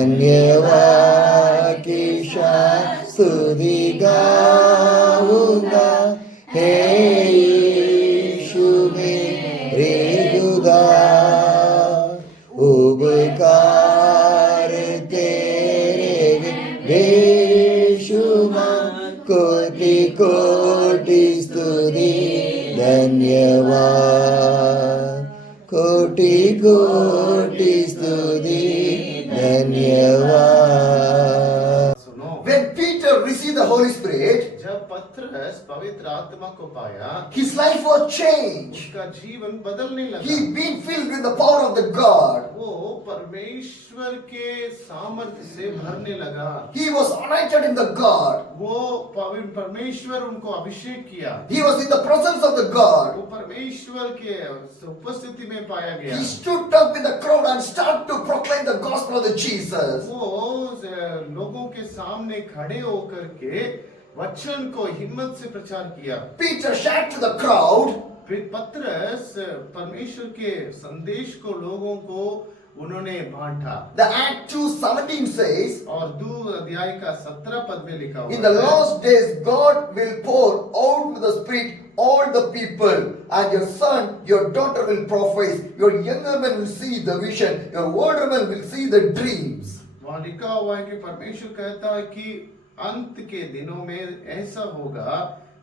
धन्यवाद की स्तुति गाऊंगा, हे यीशु मेरे खुदा, उपकार तेरे बेशुमार, कोटि कोटि स्तुति धन्यवाद, कोटि कोटि स्तुति धन्यवाद. When Peter received the Holy Spirit, जब पतरस पवित्र आत्मा को पाया, his life was changed. उसका जीवन बदलने लगा. He been filled with the power of the God. वो परमेश्वर के सामर्थ्य से भरने लगा. He was anointed in the God. वो परमेश्वर उनको अभिषेक किया. He was in the presence of the God. वो परमेश्वर के उपस्थिति में पाया गया. He stood up in the crowd and started to proclaim the gospel of the Jesus. वो लोगों के सामने खड़े होकर के वचन को हिम्मत से प्रचार किया. Peter shouted to the crowd. पतरस परमेश्वर के संदेश को लोगों को उन्होंने बांटा. The Act 2:17 says, और 2 अध्याय का 17 पद में लिखा हुआ in the last days God will pour out with the Spirit all the people, and your son, your daughter will prophesy, your younger men will see the vision, your older men will see the dreams. वहाँ लिखा हुआ है कि परमेश्वर कहता है कि अंत के दिनों में ऐसा होगा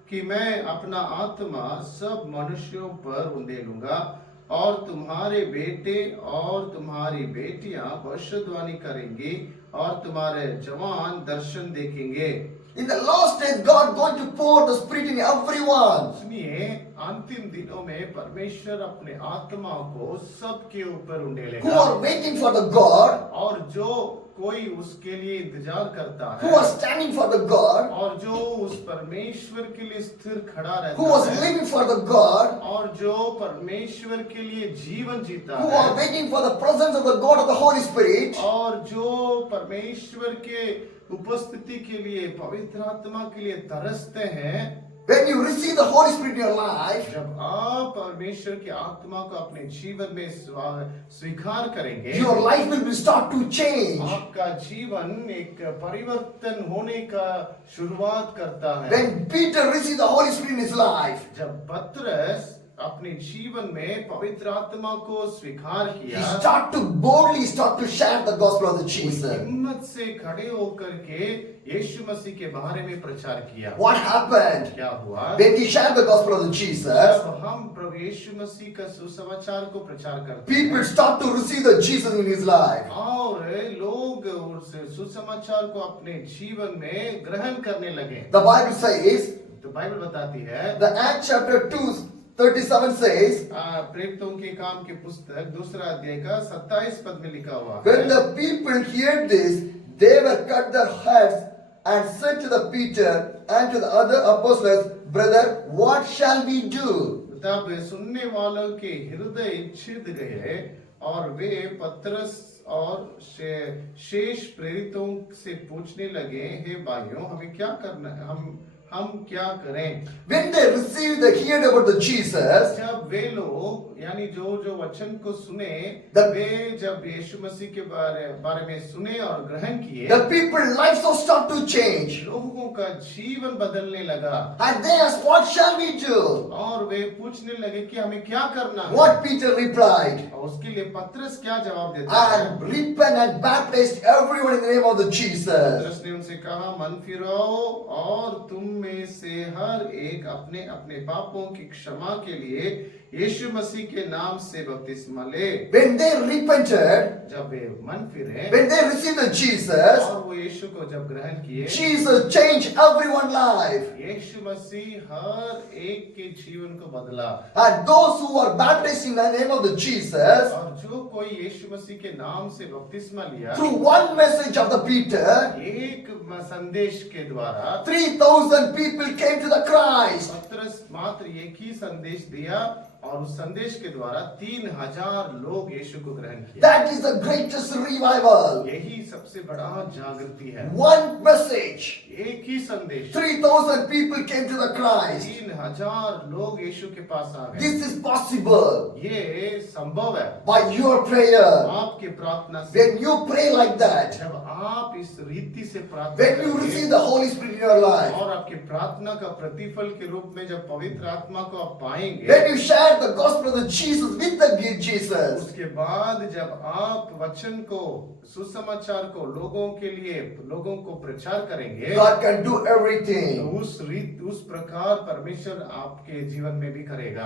कि मैं अपना आत्मा सब मनुष्यों पर उंडेलूंगा, और तुम्हारे बेटे और तुम्हारी बेटियां भविष्यवाणी करेंगी, और तुम्हारे जवान दर्शन देखेंगे. In the last days, God going to pour the Spirit in everyone. सुनिए, अंतिम दिनों में परमेश्वर अपने आत्मा को सबके ऊपर Who उंडेलेगा. are waiting for the God, और जो कोई उसके लिए इंतजार करता who है, are standing for the God, और जो उस परमेश्वर के लिए स्थिर खड़ा who रहता was है, living for the God, और जो परमेश्वर के लिए जीवन जीता who है, are waiting for the presence of the God of the Holy Spirit, और जो परमेश्वर के उपस्थिति के लिए पवित्र आत्मा के लिए तरसते हैं. when you receive the Holy Spirit in your life, जब आप परमेश्वर की आत्मा को अपने जीवन में स्वीकार करेंगे, your life will be start to change. आपका जीवन एक परिवर्तन होने का शुरुआत करता है. When Peter received the Holy Spirit in his life, जब पतरस अपने जीवन में पवित्र आत्मा को स्वीकार he किया, start to boldly start to share the gospel of the Jesus. हिम्मत से खड़े होकर के यीशु मसीह के बारे में प्रचार किया. What happened? क्या हुआ? When he shared the gospel of the Jesus, जब हम प्रभु यीशु मसीह का सुसमाचार को प्रचार करते people हैं, start to receive the Jesus in his life. और लोग उस सुसमाचार को अपने जीवन में ग्रहण करने लगे. The Bible says, तो बाइबल बताती है, the Acts chapter 2:37 says, प्रेरितों के काम की पुस्तक 2 अध्याय का 27 पद में लिखा हुआ when है, the people heard this, they were cut their heads and said to the Peter and to the other apostles, brother, what shall we do? तब सुनने वालों के हृदय छिद गए, और वे पतरस और शेष प्रेरितों से पूछने लगे, हे भाइयों, हमें क्या करना है, हम क्या करें? When they received the heard about the Jesus, जब वे लोग यानी जो वचन को सुने, वे जब यीशु मसीह के बारे में सुने और ग्रहण किए, the people's lives so start to change. लोगों का जीवन बदलने लगा. And they asked, what shall we do? और वे पूछने लगे कि हमें क्या करना है. What Peter replied, और उसके लिए पतरस क्या जवाब देता है? and repent and baptize everyone in the name of the Jesus. पतरस ने उनसे कहा, मन फिरो और तुम में से हर एक अपने अपने पापों की क्षमा के लिए यीशु मसीह के नाम से बपतिस्मा ले. When they repented, जब वे मन फिरे, when they received the Jesus, और वो यीशु को जब ग्रहण किए, Jesus changed everyone's life. यीशु मसीह हर एक के जीवन को बदला. And those who were baptized in the name of the Jesus, और जो कोई यीशु मसीह के नाम से बपतिस्मा लिया, through one message of the Peter, एक संदेश के द्वारा 3,000 people came to the Christ. पतरस मात्र एक ही संदेश दिया और उस संदेश के द्वारा 3000 लोग यीशु को ग्रहण किया। That is the greatest revival. यही सबसे बड़ा जागृति है। One message. एक ही संदेश, 3,000 people came to the Christ. 3000 लोग यीशु के पास आ गए। This is possible ये संभव है by your prayer. आपके प्रार्थना से। When you pray like that, जब आप इस रीति से प्रार्थना when you करेंगे receive the Holy Spirit in your life, और आपके प्रार्थना का प्रतिफल के रूप में जब पवित्र आत्मा को आप पाएंगे, when you share the gospel of Jesus with the Jesus, उसके बाद जब आप वचन को, सुसमाचार को लोगों के लिए, लोगों को प्रचार करेंगे, God can do तो everything. उस प्रकार परमेश्वर आपके जीवन में भी करेगा।